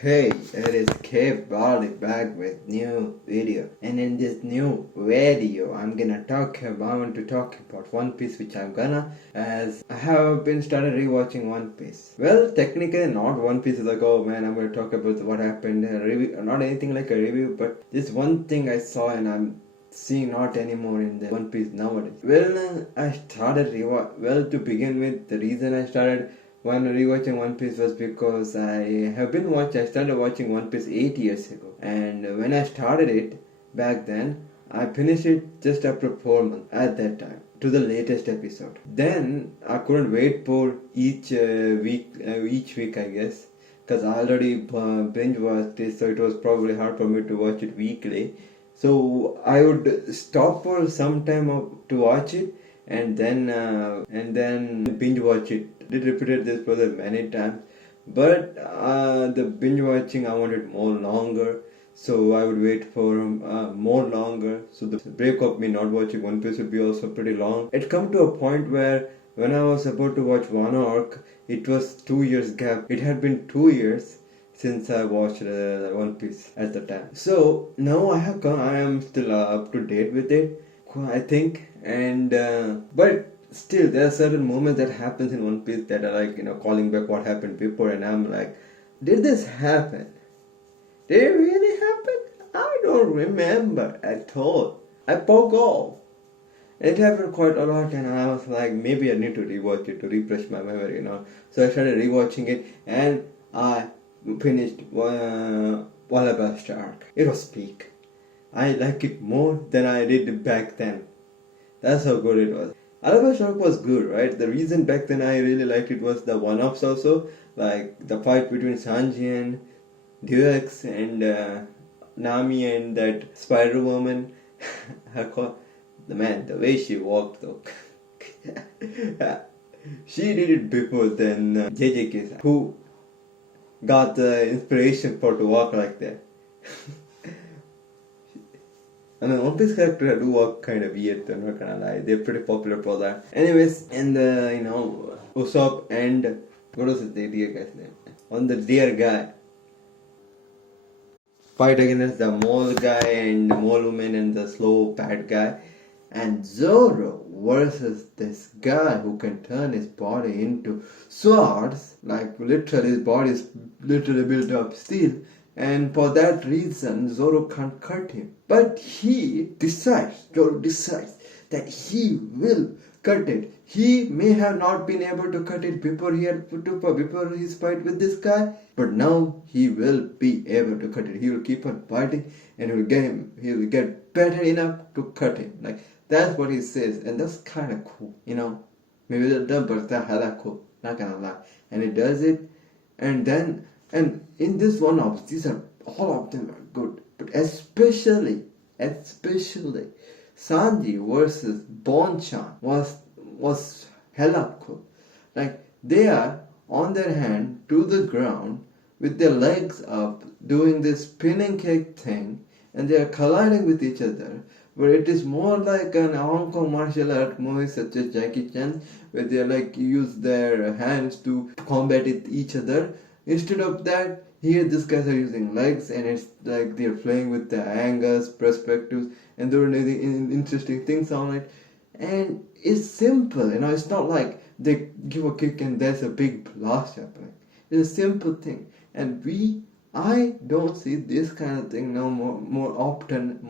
Hey, it is Kev Barley back with new video, and in this new video I want to talk about One Piece, which I'm gonna, as I have been started rewatching One Piece. Well, technically not One Piece is like, oh man, I'm gonna talk about what happened, review, not anything like a review, but this one thing I saw and I'm seeing not anymore in the One Piece nowadays. Well, to begin with, the reason I started rewatching One Piece was because I started watching One Piece 8 years ago, and when I started it back then, I finished it just after 4 months at that time to the latest episode. Then I couldn't wait for each week, I guess, because I already binge watched it, so it was probably hard for me to watch it weekly. So I would stop for some time to watch it, and then binge watch it. Did repeated this process many times, but the binge watching I wanted more longer, so I would wait for more longer. So the break of me not watching One Piece would be also pretty long. It come to a point where when I was about to watch one arc, it was 2 years gap. It had been 2 years since I watched One Piece at the time. So now I am still up to date with it, I think, and but still there are certain moments that happens in One Piece that are like, calling back what happened before, and I'm like, did this happen? Did it really happen? I don't remember at all. I forgot. It happened quite a lot, and I was like, maybe I need to rewatch it to refresh my memory. So I started rewatching it, and I finished Alabasta arc. It was peak. I like it more than I did back then. That's how good it was. Alabasta arc was good, right? The reason back then I really liked it was the one-ups also, like the fight between Sanji and Durex and Nami and that Spider Woman. The way she walked though. She did it before than JJK, who got the inspiration for to walk like that. I mean, One Piece characters do walk kind of weird, I'm not gonna lie. They're pretty popular for that. Anyways, and Usopp and what was the dear guy's name? The dear guy fight against the mole guy and the mole woman and the slow bad guy, and Zoro versus this guy who can turn his body into swords, like literally his body is literally built of steel, and for that reason Zoro can't cut him. But Zoro decides that he will cut it. He may have not been able to cut it before his fight with this guy, but now he will be able to cut it. He will keep on fighting, and he will get better enough to cut him. Like, that's what he says, and that's kind of cool, Maybe a little dumb, but that's hella cool. Not gonna lie. And he does it, and in this one of all of them are good, but especially Sanji versus Bonchan was hella cool. Like, they are on their hand to the ground with their legs up doing this spinning kick thing, and they are colliding with each other, where it is more like an Hong Kong martial art movie such as Jackie Chan, where they use their hands to combat each other. Instead of that, here these guys are using legs, and it's like they're playing with the angles, perspectives, and they're doing interesting things on it. And it's simple, it's not like they give a kick and there's a big blast happening. It's a simple thing. And I don't see this kind of thing no more often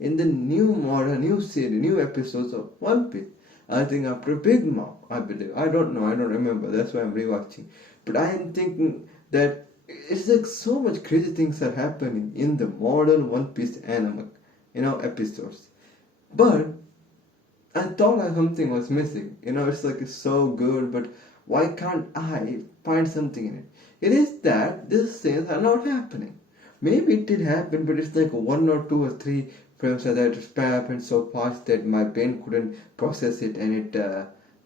in the new episodes of One Piece. I think after Big Mom, I believe. I don't know, I don't remember. That's why I'm rewatching. But I am thinking that it's like so much crazy things are happening in the modern One Piece anime, episodes. But I thought like something was missing. It's so good, but why can't I find something in it? It is that these things are not happening. Maybe it did happen, but it's like 1 or 2 or 3 frames that happened so fast that my brain couldn't process it, and it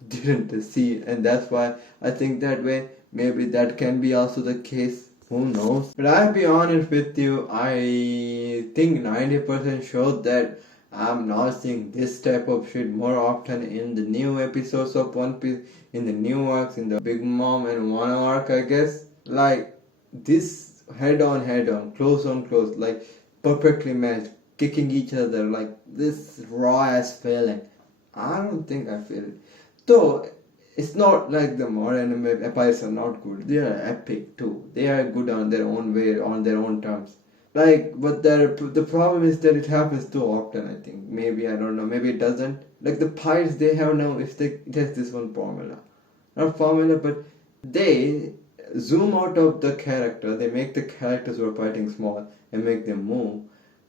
didn't see, and that's why I think that way. Maybe that can be also the case. Who knows? But I'll be honest with you, I think 90% sure that I'm not seeing this type of shit more often in the new episodes of One Piece, in the new arcs, in the Big Mom and One arc, I guess. Like, this head on, close, like perfectly matched, kicking each other, like this raw ass feeling. I don't think I feel it. Though it's not like the modern anime empires are not good. They are epic too. They are good on their own way, on their own terms. Like, but the problem is that it happens too often. I think maybe I don't know. Maybe it doesn't. Like the pirates they have now, it has this one formula, not formula, but they zoom out of the character. They make the characters who are fighting small and make them move,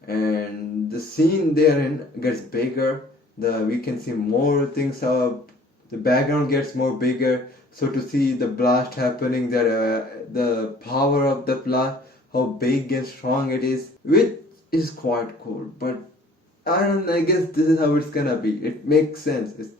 and the scene they're in gets bigger. We can see more things up. The background gets more bigger. So to see the blast happening, the power of the blast, how big and strong it is, which is quite cool. But I guess this is how it's gonna be. It makes sense. It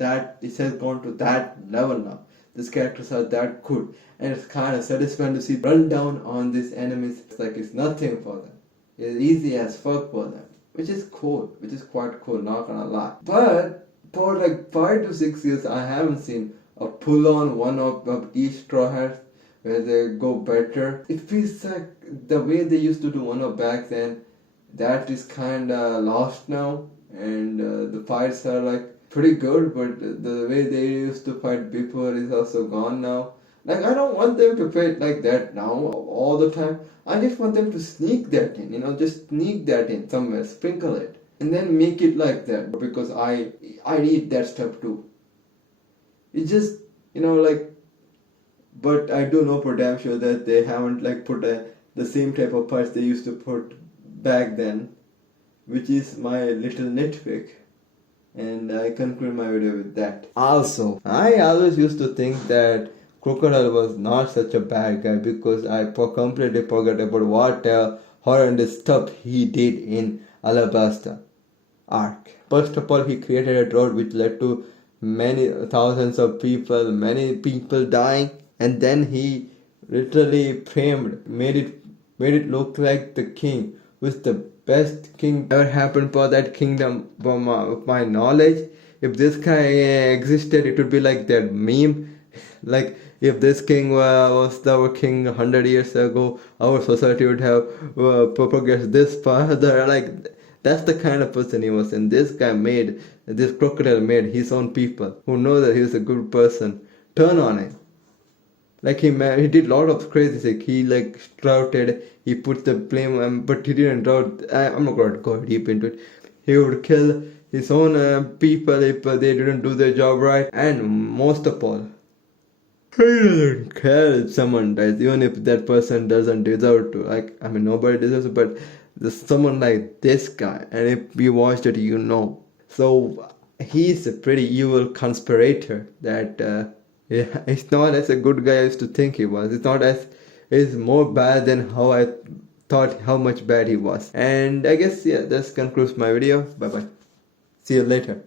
has gone to that level now. These characters are that good, and it's kind of satisfying to see run down on these enemies. It's like it's nothing for them. It's easy as fuck for them, which is cool, which is quite cool. Not gonna lie. But for like 5 to 6 years, I haven't seen a pull-on one of each Straw Hats where they go better. It feels like the way they used to do one of back then, that is kinda lost now, and the fights are like pretty good, but the way they used to fight before is also gone now. Like I don't want them to fight like that now all the time. I just want them to sneak that in, just sneak that in somewhere, sprinkle it, and then make it like that because I need that stuff too. It's just like, but I do know for damn sure that they haven't like put the same type of parts they used to put back then, which is my little nitpick. And I conclude my video with that. Also, I always used to think that Crocodile was not such a bad guy because I completely forgot about what horrendous stuff he did in Alabasta arc. First of all, he created a drought which led to many thousands of people, many people dying, and then he literally made it look like the king was the best king ever happened for that kingdom from my knowledge. If this guy existed, it would be like that meme. Like if this king was our king 100 years ago, our society would have progressed this further. Like that's the kind of person he was, and this crocodile made his own people who know that he was a good person turn on him. Like he did a lot of crazy things. He like shouted, he put the blame, but he didn't doubt. I'm not going to go deep into it. He would kill his own people if they didn't do their job right. And most of all, he doesn't care if someone dies, even if that person doesn't deserve to. Like, I mean, nobody deserves it, but there's someone like this guy. And if you watched it, you know. So he's a pretty evil conspirator that... yeah, it's not as a good guy I used to think he was. It's more bad than how I thought how much bad he was. And I guess, yeah, that concludes my video. Bye bye. See you later.